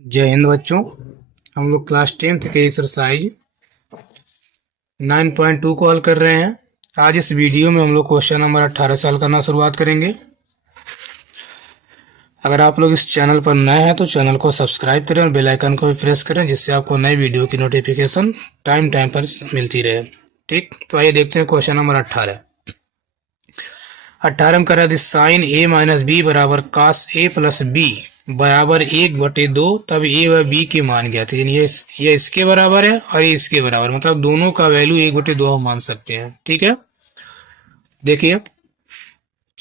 जय हिंद बच्चों। हम लोग क्लास 10th के एक्सरसाइज 9.2 को हल कर रहे हैं। आज इस वीडियो में हम लोग क्वेश्चन नंबर 18 से हल करना शुरुआत करेंगे। अगर आप लोग इस चैनल पर नए हैं तो चैनल को सब्सक्राइब करें और बेल आइकन को भी प्रेस करें, जिससे आपको नई वीडियो की नोटिफिकेशन टाइम टाइम पर मिलती रहे। ठीक, तो आइए देखते हैं क्वेश्चन नंबर 18। 18 में करा साइन ए माइनस बी बराबर कास ए प्लस बी बराबर 1/2, तब ए व बी के मान ज्ञात है। यानी ये इसके बराबर है और ये इसके बराबर, मतलब दोनों का वैल्यू 1/2 हम मान सकते हैं। ठीक है, देखिए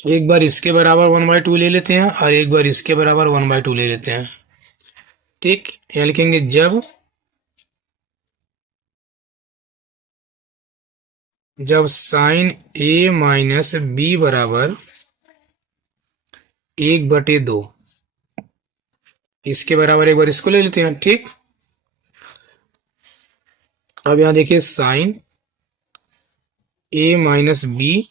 एक बार इसके बराबर 1/2 ले लेते हैं और एक बार इसके बराबर 1/2 ले लेते हैं। ठीक, यहाँ लिखेंगे जब साइन ए माइनस बी बराबर 1/2, इसके बराबर एक बार इसको ले लेते हैं। ठीक, अब यहाँ देखिए साइन ए माइनस बी।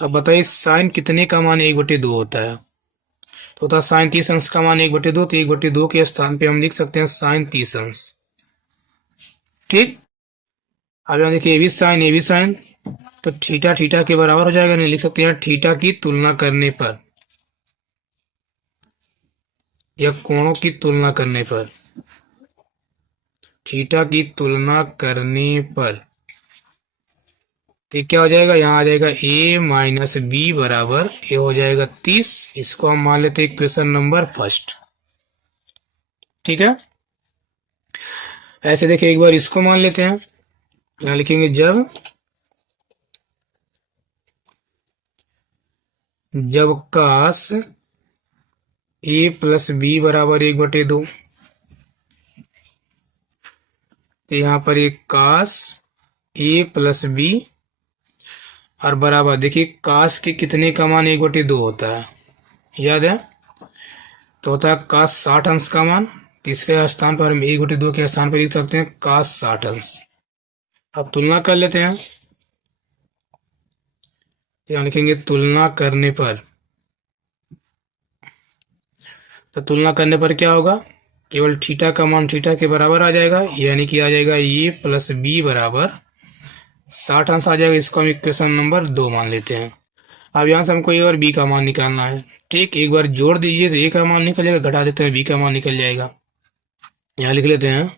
अब बताइए साइन कितने का मान 1/2 होता है? तो होता साइन 30 अंश का मान 1/2, तो 1/2 के स्थान पे हम लिख सकते हैं साइन 30 अंश। ठीक, अब यहाँ देखिए ए बी साइन, तो थीटा थीटा के बराबर हो जाएगा। नहीं लिख सकते हैं थीटा की तुलना करने पर या कोणों की तुलना करने पर, थीटा की तुलना करने पर तो क्या हो जाएगा? यहाँ आ जाएगा a माइनस बी बराबर ये हो जाएगा 30। इसको हम मान लेते हैं इक्वेशन नंबर फर्स्ट। ठीक है, ऐसे देखिए एक बार इसको मान लेते हैं। यहाँ लिखेंगे जब कास a प्लस बी बराबर 1/2, तो यहाँ पर एक कास a प्लस बी और बराबर, देखिए कास के कितने का मान 1/2 होता है, याद है? तो होता है कास 60 अंश का मान। इसके स्थान पर हम 1/2 के स्थान पर लिख सकते हैं कास 60 अंश। अब तुलना कर लेते हैं। यहाँ लिखेंगे तुलना करने पर, तो तुलना करने पर क्या होगा? केवल थीटा का मान थीटा के बराबर आ जाएगा, यानी कि आ जाएगा ए प्लस बी बराबर 60 अंश आ जाएगा। इसको हम इक्वेशन नंबर 2 मान लेते हैं। अब यहाँ से हमको ए और बी का मान निकालना है। ठीक, एक बार जोड़ दीजिए तो ए का मान निकल जाएगा, घटा देते हैं बी का मान निकल जाएगा। यहाँ लिख लेते हैं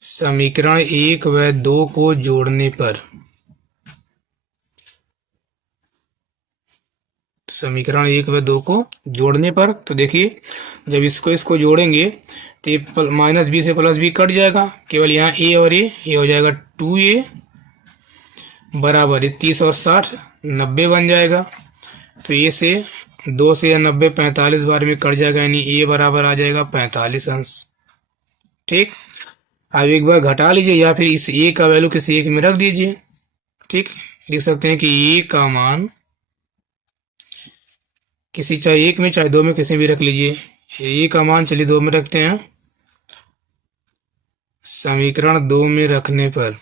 समीकरण 1 व 2 को जोड़ने पर, समीकरण 1 व 2 को जोड़ने पर, तो देखिए जब इसको जोड़ेंगे तो ये माइनस बी से प्लस बी कट जाएगा। केवल यहाँ ए और ये हो जाएगा 2a बराबर 30 और 60 90 बन जाएगा। तो ए से 2 से 90 45 बार में कट जाएगा, यानी ए बराबर आ जाएगा 45 अंश। ठीक, अब एक बार घटा लीजिए या फिर इस ए का वैल्यू किसी एक में रख दीजिए। ठीक, लिख सकते हैं कि ए का मान किसी, चाहे एक में चाहे दो में, किसी भी रख लीजिए। ए का मान चलिए 2 में रखते हैं। समीकरण 2 में रखने पर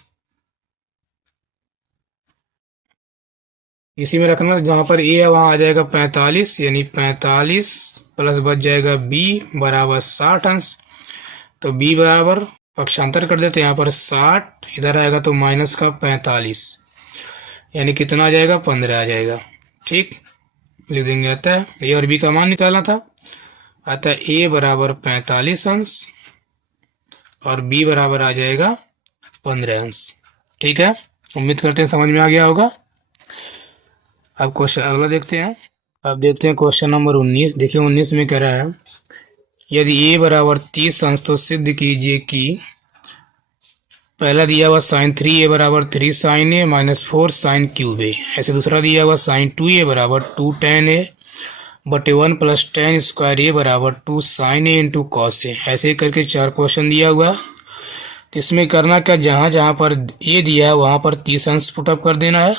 इसी में रखना, जहां पर ए है वहां आ जाएगा 45, यानी 45 प्लस बच जाएगा बी बराबर 60 अंश। तो बी बराबर पक्षांतर कर देते हैं, यहाँ पर 60 इधर आएगा तो माइनस का 45, यानी कितना आ जाएगा? 15 आ जाएगा। ठीक, लिख देंगे। अतः ए और बी का मान निकालना था, अतः ए बराबर 45 अंश और बी बराबर आ जाएगा 15 अंश। ठीक है, उम्मीद करते हैं समझ में आ गया होगा। अब क्वेश्चन अगला देखते हैं। अब देखते हैं क्वेश्चन नंबर 19। देखिए 19 में कह रहा है यदि a बराबर 30 अंश तो सिद्ध कीजिए कि पहला दिया हुआ साइन 3a बराबर 3 sine a minus 4 sine cube a। ऐसे दूसरा दिया हुआ साइन 2a बराबर 2 tan a बटे 1 प्लस tan स्क्वायर a बराबर 2 sine a into cos a। ऐसे करके 4 क्वेश्चन दिया हुआ। तो इसमें करना क्या, जहां जहां पर a दिया है वहां पर 30 अंश पुटअप कर देना है।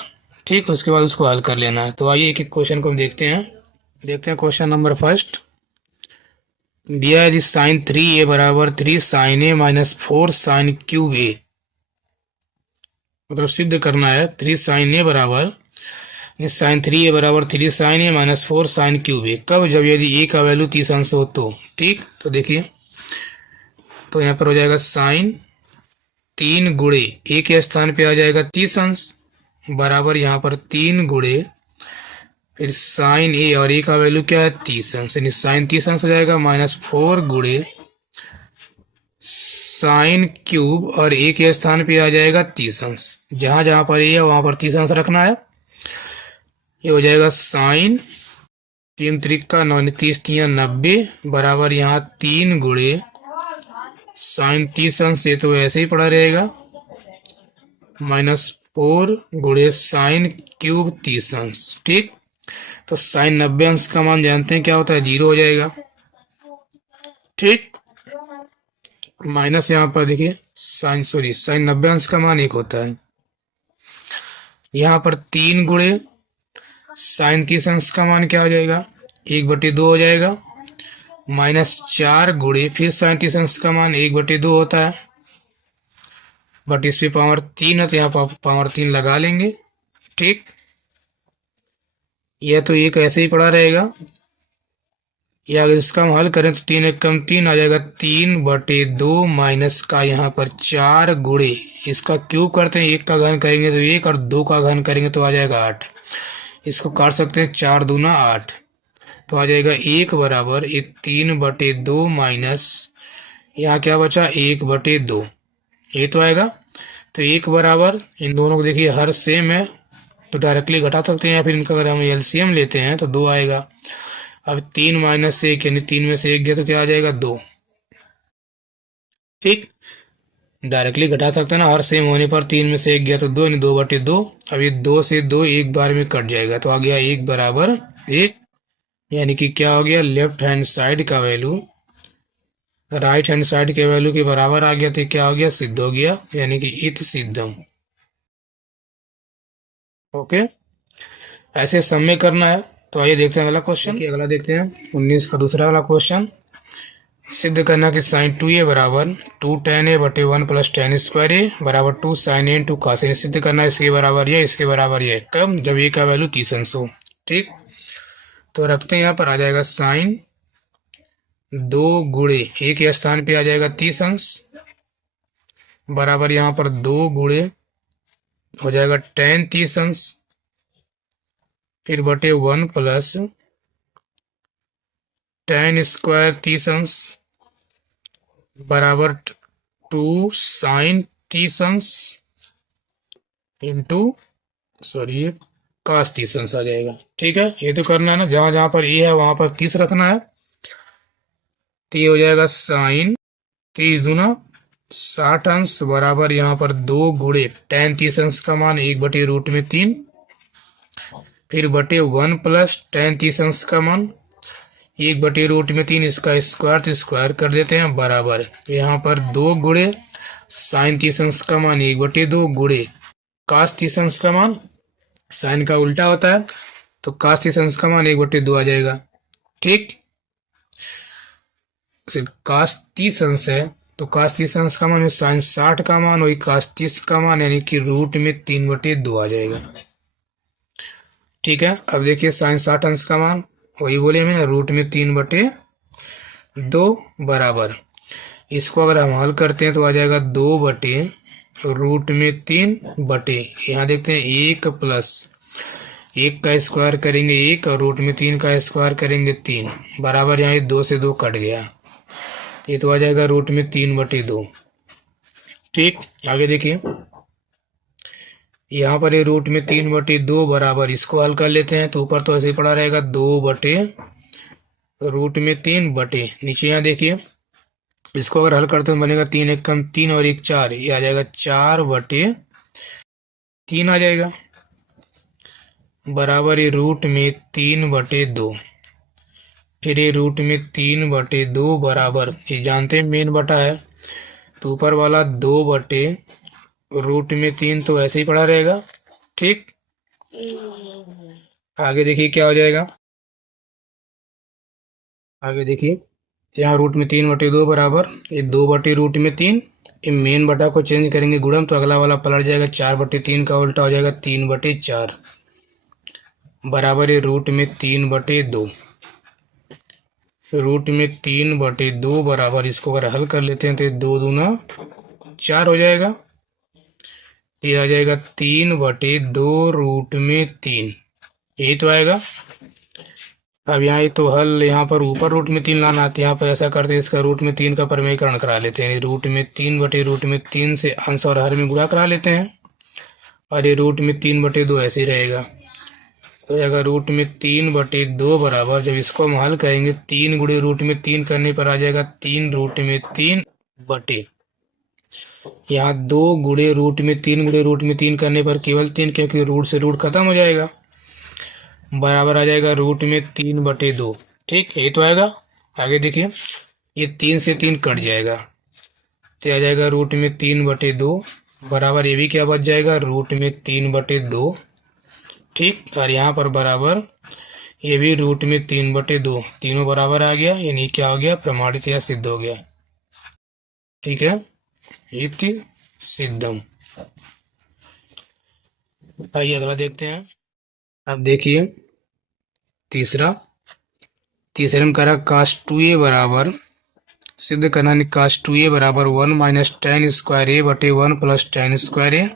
ठीक, उसके बाद उसको हल कर लेना है। तो आइए एक एक क्वेश्चन को हम देखते हैं क्वेश्चन नंबर फर्स्ट। दिया है साइन 3a बराबर 3 sine a minus 4 sine cube a, मतलब सिद्ध करना है 3 साइन a बराबर साइन 3a बराबर 3 sine a minus 4 sine cube a। कब? जब यदि a का वैल्यू 30 अंश हो तो। ठीक, तो देखिए, तो यहाँ पर हो जाएगा साइन 3 गुणे a के स्थान पे आ जाएगा 30 अंश बराबर यहाँ पर 3 गुणे फिर साइन a, और a का वैल्यू क्या है 30 अंश, यानी साइन 30 अंश हो जाएगा माइनस 4 गुणे साइन क्यूब, और a के स्थान पे आ जाएगा 30 अंश। जहां जहां पर a है वहां पर 30 अंश रखना है। ये हो जाएगा साइन 3 त्रिका 9 30 3 90 बराबर यहाँ 3 गुणे साइन 30 अंश, ये तो ऐसे ही पड़ा रहेगा, माइनस 4 गुणे साइन क्यूब 30 अंश। ठीक, तो साइन 90 अंश का मान जानते हैं क्या होता है, 0 हो जाएगा। ठीक, माइनस यहाँ पर देखिए साइन 90 अंश का मान 1 होता है। यहाँ पर 3 गुणे साइन 30 अंश का मान क्या हो जाएगा, 1/2 हो जाएगा, माइनस 4 गुणे फिर साइन 30 अंश का मान 1/2 होता है, बट इस पे पावर 3 है तो यहाँ पर पावर 3 लगा लेंगे। ठीक, यह तो एक ऐसे ही पड़ा रहेगा, या अगर इसका हम हल करें तो 3 1 कम 3 आ जाएगा, 3/2 माइनस का यहाँ पर 4 गुणे इसका क्यूब करते हैं, 1 का घन करेंगे तो 1 और 2 का घन करेंगे तो आ जाएगा 8। इसको काट सकते हैं, 4 दूना 8, तो आ जाएगा 1 बराबर ये 3/2 माइनस यहाँ क्या बचा 1/2, ये तो आएगा। तो 1 बराबर इन दोनों को देखिए हर सेम है तो डायरेक्टली घटा सकते हैं, या फिर इनका अगर हम एलसीएम लेते हैं तो 2 आएगा। अब 3 माइनस 1 यानी 3 में से 1 गया तो क्या आ जाएगा 2। ठीक, डायरेक्टली घटा सकते हैं ना, हर सेम होने पर 3 में से 1 गया तो 2 यानी 2/2। अब ये 2 से 2 एक बार में कट जाएगा तो आ गया 1 बराबर 1, यानी कि क्या हो गया, लेफ्ट हैंड साइड का वैल्यू राइट हैंड साइड के वैल्यू के बराबर आ गया, तो क्या हो गया, सिद्ध हो गया, यानी कि इति सिद्धम। ओके, ऐसे सम में करना है। तो आइए देखते हैं अगला क्वेश्चन। अगला देखते हैं 19 का दूसरा वाला क्वेश्चन। सिद्ध करना कि साइन 2a बराबर 2 tan a बटे 1 प्लस tan स्क्वायर ए बराबर 2 sin a into cos a। सिद्ध करना है इसके बराबर ये, इसके बराबर ये। कब? जब a का वैल्यू 30 अंश हो। ठीक, तो रखते हैं, यहाँ पर आ जाएगा साइन 2 गुणे a के स्थान पे आ जाएगा 30 अंश बराबर यहाँ पर 2 गुणे हो जाएगा tan 30 अंश फिर बटे 1 प्लस tan स्क्वायर 30 अंश बराबर 2 sin 30 अंश इंटू cos 30 अंश आ जाएगा। ठीक है, ये तो करना है ना, जहां जहां पर ए है वहां पर 30 रखना है। तो ये हो जाएगा साइन 30 दूना 60 अंश बराबर यहाँ पर 2 गुणे tan 30 अंश का मान 1/√3 फिर बटे 1 प्लस tan 30 अंश का मान 1/√3, इसका स्क्वायर तो स्क्वायर कर देते हैं बराबर यहाँ पर 2 गुणे साइन 30 अंश का मान 1/2 गुणे cos 30 अंश का मान, साइन का उल्टा होता है तो cos 30 अंश का मान 1/2 आ जाएगा। ठीक, cos 30 अंश है तो cos 30 अंश का मान साइन 60 का मान वही cos 30 का मान, यानी कि रूट में 3/2 आ जाएगा। ठीक है, अब देखिए साइन 60 अंश का मान वही बोले हमें ना, रूट में 3/2 बराबर, इसको अगर हम हल करते हैं तो आ जाएगा 2/√3 बटे यहाँ देखते हैं 1 प्लस 1 का स्क्वायर करेंगे 1 और रूट में 3 का स्क्वायर करेंगे 3 बराबर यहाँ 2 से 2 कट गया, ये तो आ जाएगा रूट में 3/2। ठीक, आगे देखिए यहाँ पर ये रूट में 3/2 बराबर, इसको हल कर लेते हैं तो ऊपर तो ऐसे ही पड़ा रहेगा 2/√3 बटे नीचे यहाँ देखिए इसको अगर हल करते हैं बनेगा 3 1 कम 3 और 1 4, ये आ जाएगा 4/3 आ जाएगा बराबर ये रूट में 3/2 फिर ये रूट में 3/2 बराबर, ये जानते हैं मेन बटा है तो ऊपर वाला 2/√3 तो ऐसे ही पड़ा रहेगा। ठीक, आगे देखिए क्या हो जाएगा, आगे देखिए यहाँ रूट में 3/2 बराबर ये 2/√3, ये मेन बटा को चेंज करेंगे गुणम तो अगला वाला पलट जाएगा, 4/3 का उल्टा हो जाएगा 3/4। बराबर है रूट में 3/2। रूट में 3/2 बराबर, इसको अगर हल कर लेते हैं तो 2 दूना 4 हो जाएगा। ये आ जाएगा 3/2 रूट में 3, यही तो आएगा। अब यहाँ ये तो हल, यहाँ पर ऊपर रूट में 3 लाना आता है, यहाँ पर ऐसा करते हैं इसका रूट में 3 का परिमेयकरण करा लेते हैं। रूट में 3/√3 से अंश और हर में गुणा करा लेते हैं, और ये रूट में 3/2 ऐसे ही रहेगा। तो अगर रूट में 3/2 बराबर, जब इसको हम हल करेंगे 3 गुणे रूट में 3 करने पर आ जाएगा 3 रूट में 3 बटे, यहाँ 2 गुणे रूट में 3 गुणे रूट में 3 करने पर केवल 3, क्योंकि रूट से रूट खत्म हो जाएगा, बराबर आ जाएगा रूट में 3/2। ठीक, ये तो आएगा। आगे देखिए, ये 3 से 3 कट जाएगा तो आ जाएगा रूट में 3/2 बराबर, ये भी क्या बच जाएगा, रूट में 3/2। ठीक, और यहाँ पर बराबर ये भी रूट में 3/2, तीनों बराबर आ गया, यानी क्या हो गया, प्रमाणित या सिद्ध हो गया। ठीक है, इति सिद्धम। आइए अगला देखते हैं। अब देखिए तीसरे में कह रहा cos 2a बराबर, सिद्ध करना है cos 2a बराबर 1 माइनस tan स्क्वायर a बटे 1 प्लस tan स्क्वायर a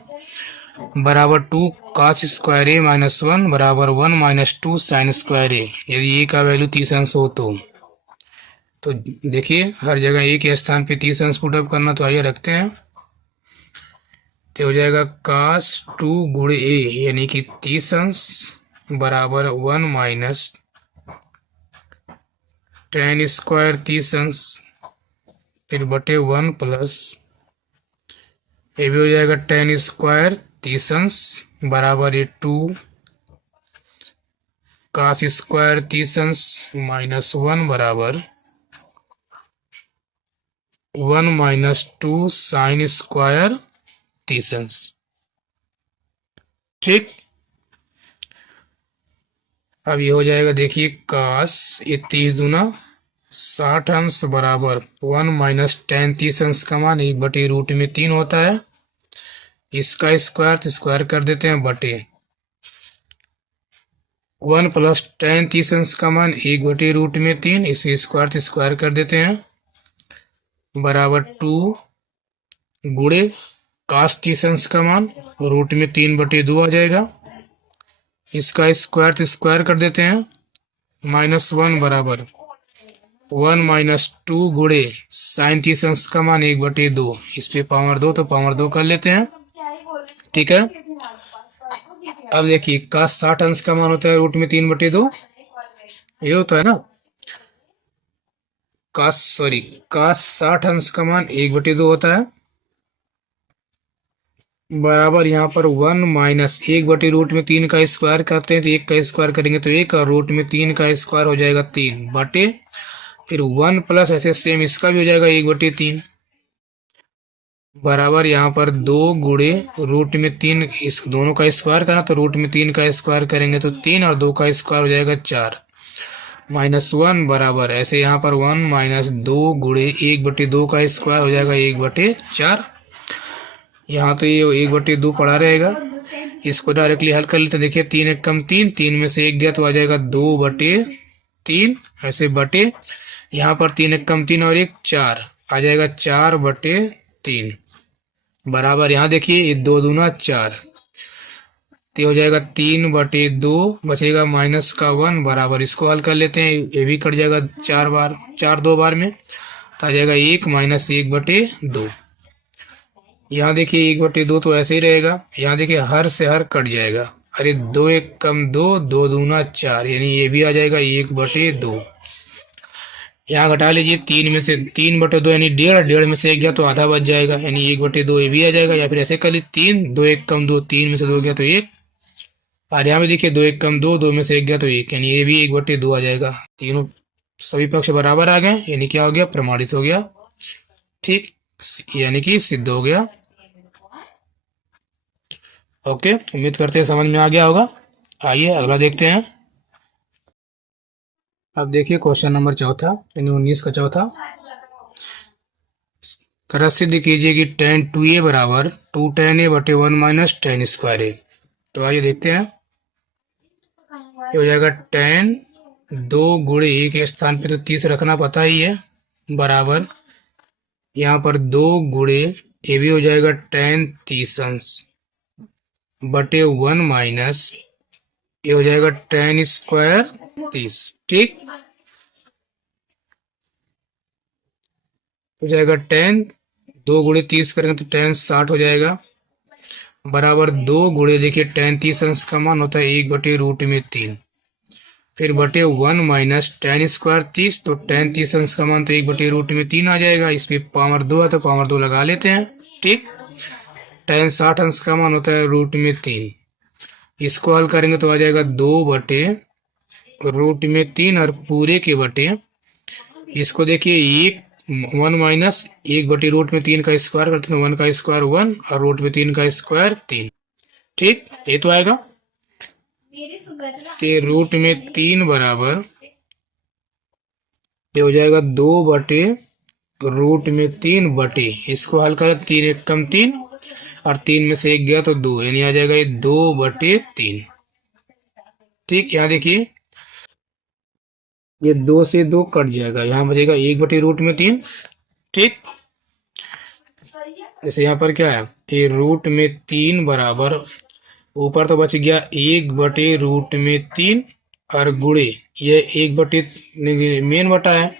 बराबर 2 cos स्क्वायर a माइनस 1 बराबर 1 माइनस 2 sin स्क्वायर a। यदि a का वैल्यू 30 अंश हो तो देखिए हर जगह a के स्थान पे 30 अंश पुटअप करना, तो आइए रखते हैं। तो हो जाएगा cos 2 गुणे a यानी कि 30 अंश बराबर 1 माइनस tan स्क्वायर 30 अंश फिर बटे 1 प्लस ये भी हो जाएगा tan स्क्वायर 30 अंश बराबर ये 2 cos स्क्वायर 30 अंश माइनस 1 बराबर 1 माइनस 2 sin स्क्वायर 30 अंश। ठीक, अब ये हो जाएगा, देखिए cos ये 30 दूना 60 अंश बराबर 1 माइनस tan 30 अंश का मान 1/√3 होता है। इसका स्क्वायर तो स्क्वायर कर देते हैं बटे 1 प्लस tan 30 अंश का मान 1/√3, इसे स्क्वायर तो स्क्वायर कर देते हैं बराबर 2 गुणे cos 30 अंश का मान √3/2 आ जाएगा। इसका स्क्वायर तो स्क्वायर कर देते हैं -1 बराबर 1 माइनस 2 गुणे sin 30 अंश का मान 1/2, इस पे पावर 2 तो पावर 2 कर लेते हैं। ठीक है, अब देखिए cos 60 अंश का मान होता है √3/2, ये होता है ना, cos 60 अंश का मान 1/2 होता है बराबर, यहाँ पर 1 माइनस 1/√3 का स्क्वायर करते हैं तो 1 का स्क्वायर करेंगे तो 1, और √3 का स्क्वायर हो जाएगा 3 बटे फिर 1 प्लस ऐसे सेम इसका भी हो जाएगा 1/3 बराबर, यहाँ पर 2 गुणे √3, इस दोनों का स्क्वायर करना तो √3 का स्क्वायर करेंगे तो 3, और 2 का स्क्वायर हो जाएगा 4 -1 बराबर ऐसे यहाँ पर 1 माइनस 2 गुणे 1/2 का स्क्वायर हो जाएगा 1/4। यहाँ तो ये 1/2 पड़ा रहेगा, इसको डायरेक्टली हल कर लेते। देखिए 3 एक कम 3, 3 में से 1 गया तो आ जाएगा 2/3 ऐसे बटे, यहाँ पर 3 एक कम 3 और 1 4 आ जाएगा 4/3 बराबर, यहाँ देखिए ये 2 दूना 4 तो हो जाएगा 3/2 बचेगा माइनस का 1 बराबर, इसको हल कर लेते हैं, ये भी कट जाएगा 4 बार, 4 2 बार में तो आ जाएगा 1 माइनस 1/2। यहाँ देखिए 1/2 तो ऐसे ही रहेगा, यहाँ देखिए हर से हर कट जाएगा, अरे 2 एक कम 2, 2 दूना 4 यानी ये भी आ जाएगा 1/2। यहाँ घटा लीजिए 3 में से 3/2 यानी 1.5 में से 1 गया तो आधा बच जाएगा, यानी 1/2 ये भी आ जाएगा। या फिर ऐसे कर लीजिए 3 2 एक कम 2, 3 में से 2 गया तो 1, और यहाँ में देखिए 2 एक कम 2, 2 में से 1 गया तो 1, यानी ये भी 1/2 आ जाएगा। तीनों सभी पक्ष बराबर आ गए, यानी क्या हो गया, प्रमाणित हो गया। ठीक, यानी कि सिद्ध हो गया। ओके, उम्मीद करते हैं समझ में आ गया होगा। आइए अगला देखते हैं। अब देखिए क्वेश्चन नंबर चौथा यानी 19 का चौथा, करा सिद्ध कीजिए कि tan 2a बराबर 2 tan a बटे 1 माइनस tan स्क्वायर a। तो आइए देखते हैं। ये हो जाएगा टेन 2 गुणे ए के स्थान पे तो 30 रखना पता ही है, बराबर यहाँ पर 2 गुणे ये भी हो जाएगा टेन 30 अंश बटे 1 माइनस ये हो जाएगा टेन स्क्वायर 30। ठीक, हो जाएगा टेन 2 गुणे 30 करेंगे तो टेन 60 हो जाएगा, बराबर 2 गुणे देखिए टेन 30 अंश का मान होता है 1 बटे रूट में 3, फिर बटे 1 माइनस टेन स्क्वायर 30, तो टेन 30 अंश का मान तो 1 बटे रूट में 3 आ जाएगा, इसमें पावर 2 है तो पावर 2 लगा लेते हैं। ठीक, टेन 60 अंश का मान होता है रूट में 3, इसको हल करेंगे तो आ जाएगा 2 बटे रूट में 3 और पूरे के बटे इसको देखिए 1 माइनस 1 बटे रूट में 3 का स्क्वायर करते हैं, 1 का स्क्वायर 1 और रूट में 3 का स्क्वायर 3। ठीक, ये तो आएगा तो रूट में 3 बराबर ये हो जाएगा 2 बटे रूट में 3 बटे इसको हल करें 3 1 कम 3 और 3 में से 1 गया तो 2, यानी आ जाएगा ये 2 बटे 3। ठीक, यहाँ देखिए ये 2 से 2 कट जाएगा, यहाँ बचेगा 1 बटे रूट में 3। ठीक, जैसे यहाँ पर क्या है ये रूट में 3 बराबर ऊपर तो बच गया 1 बटे रूट में 3 और गुणे ये 1 बटे मेन बटा है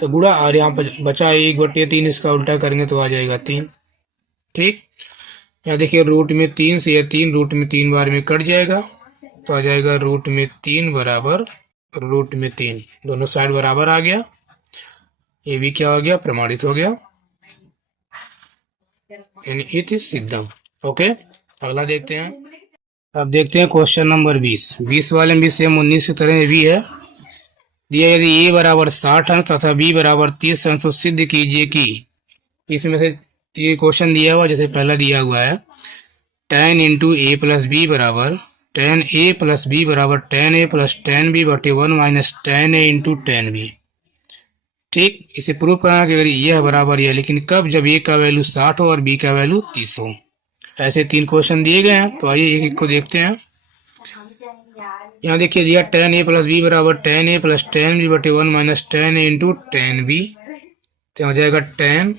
तो गुणा और यहाँ पर बचा 1 बटे 3, इसका उल्टा करेंगे तो आ जाएगा 3। ठीक, यहाँ देखिए रूट में 3 से यह 3 रूट में 3 बार में कट जाएगा तो आ जाएगा रूट में 3 बराबर रूट में 3, दोनों साइड बराबर आ गया, ये भी क्या हो गया प्रमाणित हो गया, यानी इट इज सिद्धम। ओके, अगला देखते हैं। अब देखते हैं क्वेश्चन नंबर 20 वाले में भी सेम 19 की तरह भी है, दिया यदि ए बराबर 60 अंश तथा बी बराबर 30 अंश तो सिद्ध कीजिए कि इसमें से क्वेश्चन दिया हुआ जैसे पहला दिया हुआ है tan इंटू ए प्लस बी बराबर tan ए प्लस बी बराबर tan ए प्लस tan बी बटे 1 माइनस tan ए इंटू tan बी। ठीक, इसे प्रूव करना कि अगर यह बराबर है, लेकिन कब, जब ए का वैल्यू 60 हो और बी का वैल्यू 30 हो। ऐसे 3 क्वेश्चन दिए गए हैं, तो आइए एक एक को देखते हैं। यहाँ देखिए दिया tan ए प्लस बी बराबर tan ए प्लस tan बी बटे 1 माइनस tan ए इंटू tan बी, तो हो जाएगा tan,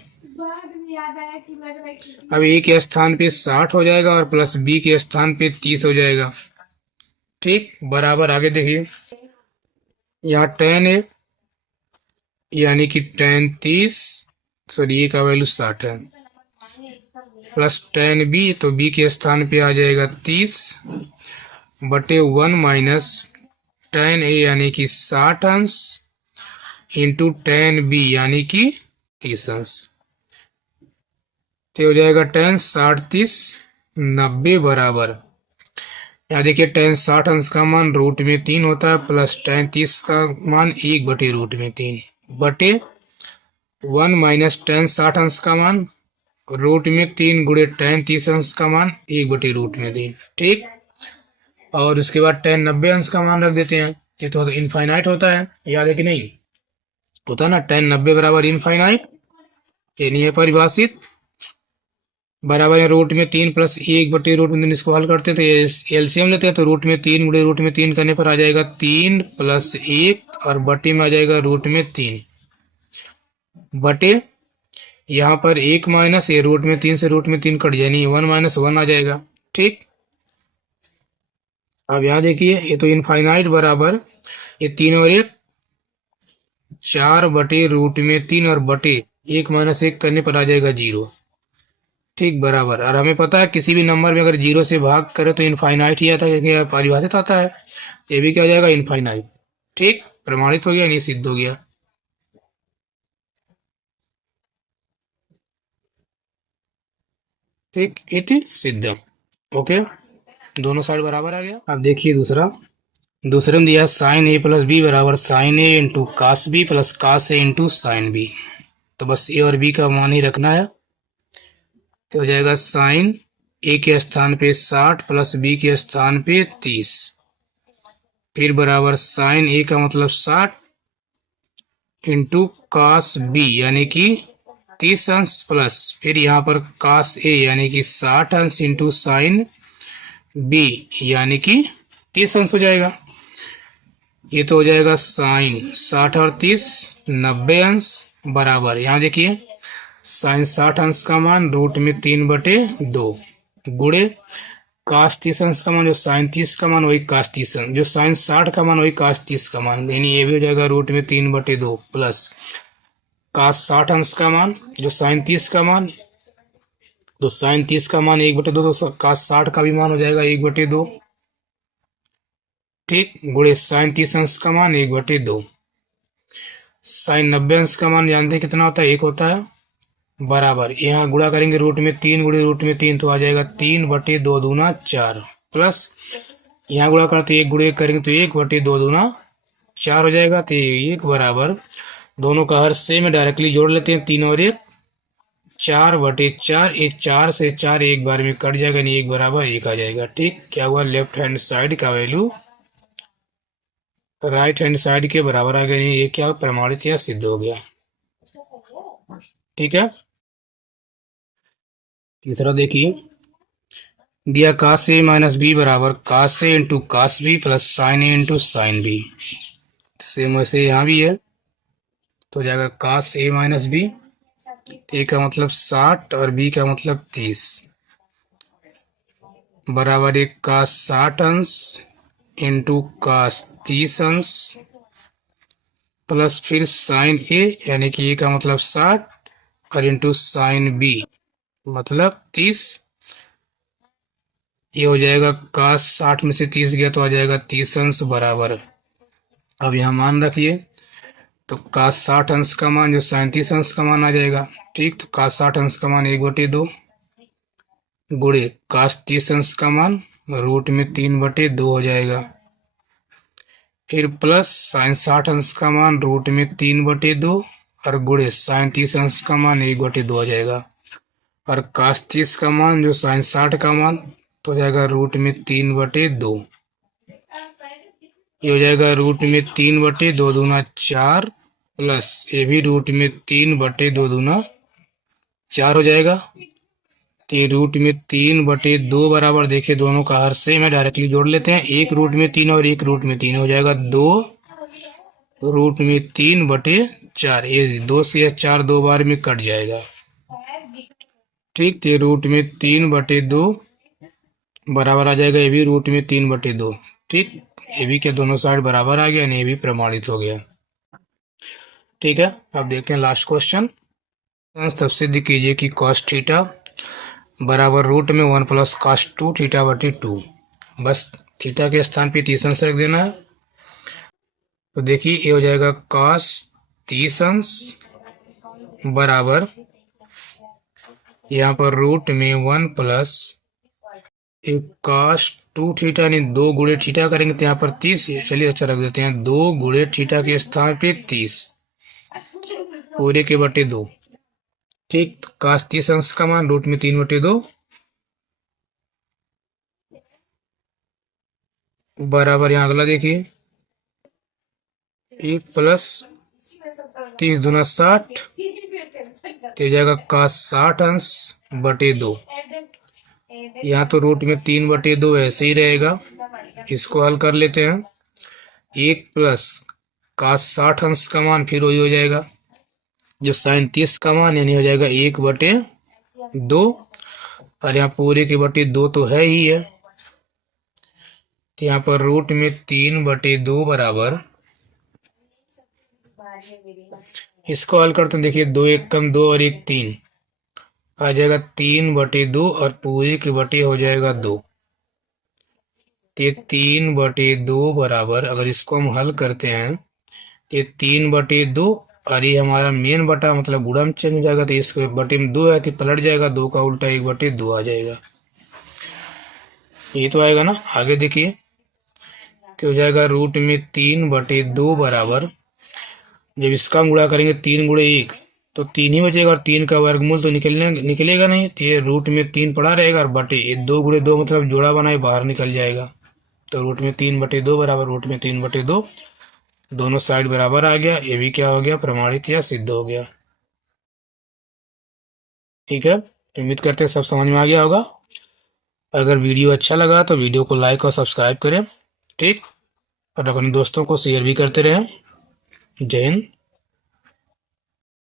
अब ए के स्थान पे 60 हो जाएगा और प्लस बी के स्थान पे 30 हो जाएगा। ठीक, बराबर आगे देखिए यहाँ tan ए यानी कि tan 30 सॉरी ए का वैल्यू 60 है प्लस tan बी, तो बी के स्थान पे आ जाएगा 30 बटे 1 माइनस tan ए यानी कि 60 अंश इंटू tan बी यानी कि 30 अंश, तो हो जाएगा tan 60 30 90 बराबर यहाँ देखिए tan 60 अंश का मान रूट में 3 होता है प्लस tan 30 का मान 1 बटे रूट में 3 बटे 1 माइनस tan 60 अंश का मान रूट में 3 गुणे tan 30 अंश का मान 1 बटे रूट में 3। ठीक, और उसके बाद tan 90 अंश का मान रख देते हैं, ये तो इनफाइनाइट होता है, याद है कि नहीं, होता है ना tan 90 बराबर इनफाइनाइट, ये नहीं है परिभाषित, बराबर है रूट में 3 प्लस 1 बटे रूट में 3, इसको हल करते हैं तो एलसीएम लेते हैं तो रूट में 3 गुणे रूट में 3 करने पर आ जाएगा 3 प्लस 1 और बटे में आ जाएगा रूट में 3 बटे यहाँ पर 1 माइनस ये रूट में 3 से रूट में 3 कट जाए 1 माइनस 1 आ जाएगा। ठीक, अब यहाँ देखिए ये तो इनफाइनाइट बराबर ये 3 और 1 4 बटे रूट में 3 और बटे 1 माइनस 1 करने पर आ जाएगा 0। ठीक, बराबर, और हमें पता है किसी भी नंबर में अगर 0 से भाग करे तो इनफाइनाइट ही आता है, क्योंकि परिभाषित आता है, ये भी क्या हो जाएगा इनफाइनाइट। ठीक, प्रमाणित हो गया, नहीं सिद्ध हो गया। ठीक, इति सिद्धम। ओके, दोनों साइड बराबर आ गया। अब देखिए दूसरे में दिया साइन ए प्लस बी बराबर sine A into cos B plus cos A into sine B, तो बस ए और बी का मान ही रखना है, तो हो जाएगा साइन ए के स्थान पे 60 प्लस बी के स्थान पे 30, फिर बराबर साइन ए का मतलब 60 इंटू कास बी यानी कि 30 अंश प्लस फिर यहाँ पर कास ए यानी कि 60 अंश इंटू साइन बी यानी कि 30 अंश हो जाएगा। ये तो हो जाएगा साइन 60 और 30 90 अंश बराबर, यहाँ देखिए साइन 60 अंश का मान रूट में 3/2 गुणे काश 30 अंश का मान, जो साइन 30 का मान वही काश 30 अंश, जो साइन 60 का मान वही काश 30 का मान, यानी ये भी हो जाएगा रूट में 3/2 प्लस काश 60 अंश का मान जो साइन 30 का मान, तो साइन 30 का मान 1/2, तो काश 60 का भी मान हो जाएगा 1/2, ठीक, गुणे साइन 30 अंश का मान 1/2, साइन 90 अंश का मान जानते हैं कितना होता है, 1 होता है, बराबर यहाँ गुणा करेंगे रूट में 3 गुणे रूट में 3 तो आ जाएगा 3/2 दूना 4 प्लस यहाँ गुणा करते 1 गुणे करेंगे तो 1/2 दूना 4 हो जाएगा, तो 1 बराबर दोनों का हर से में डायरेक्टली जोड़ लेते हैं, 3 और 1 4/4, ये 4 से 4 एक बार में कट जाएगा, नहीं 1 बराबर 1 आ जाएगा, ठीक, क्या हुआ लेफ्ट हैंड साइड का वैल्यू राइट हैंड साइड के बराबर आ गया, ये क्या प्रमाणित या सिद्ध हो गया, ठीक है। तीसरा देखिए, दिया काश ए माइनस बी बराबर cos A into cos B plus sine A into sine B, same वैसे यहाँ भी है, तो जाएगा काश ए माइनस बी, ए का मतलब 60 और बी का मतलब 30 बराबर एक काश 60 अंश इंटू काश 30 अंश प्लस फिर साइन ए यानी कि ए का मतलब 60 और इंटू साइन बी मतलब 30, ये हो जाएगा काश 60 में से 30 गया तो आ जाएगा 30 अंश बराबर, अब यहाँ मान रखिए तो काश 60 अंश का मान जो साइन 30 अंश का मान आ जाएगा, ठीक, तो काश 60 अंश का मान 1/2 गुणे काश 30 अंश का मान रूट में 3/2 हो जाएगा, फिर प्लस साइन 60 अंश का मान रूट में 3/2 और गुणे साइन 30 अंश का मान 1/2 हो जाएगा, और काश 30 का मान जो साइन 60 का मान तो हो जाएगा रूट में 3/2, ये हो जाएगा रूट में 3/2 दूना 4 प्लस ये भी रूट में 3/2 दूना 4 हो जाएगा, तो ये रूट में 3/2 बराबर देखिए दोनों का हर सेम है, डायरेक्टली जोड़ लेते हैं, एक रूट में 3 और एक रूट में 3 हो जाएगा 2 रूट में 3/4, ये 2 से 4 दो बार में कट जाएगा, ठीक, तो रूट में 3/2 बराबर आ जाएगा, ये भी रूट में 3/2, ठीक, ये भी क्या दोनों साइड बराबर आ गया, ये भी प्रमाणित हो गया, ठीक है। अब देखते हैं लास्ट क्वेश्चन, तब सिद्ध कीजिए कि कॉस थीटा बराबर रूट में 1 प्लस कॉस 2 थीटा/2, बस थीटा के स्थान पे 30 अंश रख देना है, तो देखिए ये हो जाएगा कॉस 30 अंश बराबर यहाँ पर रूट में 1 प्लस कॉस 2 थीटा यानी 2 गुणे थीटा करेंगे तो यहाँ पर 30, चलिए अच्छा रख देते हैं, 2 गुणे थीटा के स्थान पे 30 पूरे के बटे 2, ठीक, काश 30 अंश का मान रूट में 3/2 बराबर यहाँ अगला देखिए 1 प्लस 30 दूना 60 तो जाएगा काश 60 अंश बटे 2, यहाँ तो रूट में 3/2 ऐसे ही रहेगा, इसको हल कर लेते हैं, 1 प्लस काश 60 अंश का मान फिर वही हो जाएगा जो साइन 30 का मान यानी हो जाएगा 1/2 और यहाँ पूरे के बटे 2 तो है ही है, तो यहाँ पर रूट में 3/2 बराबर, इसको हल करते हैं, देखिए 2 1 कम 2 और 1 3 आ जाएगा 3/2 और पूरे के बटे हो जाएगा 2, ये 3/2 बराबर अगर इसको हम हल करते हैं ये 3/2 और ये हमारा मेन बटा मतलब गुणा में चेंज हो जाएगा, तो इसको बटे में 2 है तो पलट जाएगा, 2 का उल्टा 1/2 आ जाएगा, ये तो आएगा ना। आगे देखिए तो हो जाएगा रूट में 3/2 बराबर, जब इसका हम गुणा करेंगे 3 गुणे 1 तो 3 ही बचेगा और 3 का वर्गमूल तो निकलेगा नहीं, तो ये रूट में 3 पड़ा रहेगा और बटे 2 गुणे 2 मतलब जोड़ा बनाए बाहर निकल जाएगा, तो रूट में 3/2 बराबर रूट में 3/2, दोनों साइड बराबर आ गया, ये भी क्या हो गया प्रमाणित या सिद्ध हो गया, ठीक है। उम्मीद करते हैं सब समझ में आ गया होगा, अगर वीडियो अच्छा लगा तो वीडियो को लाइक और सब्सक्राइब करें, ठीक। और अपने दोस्तों को शेयर भी करते रहें। जय हिंद।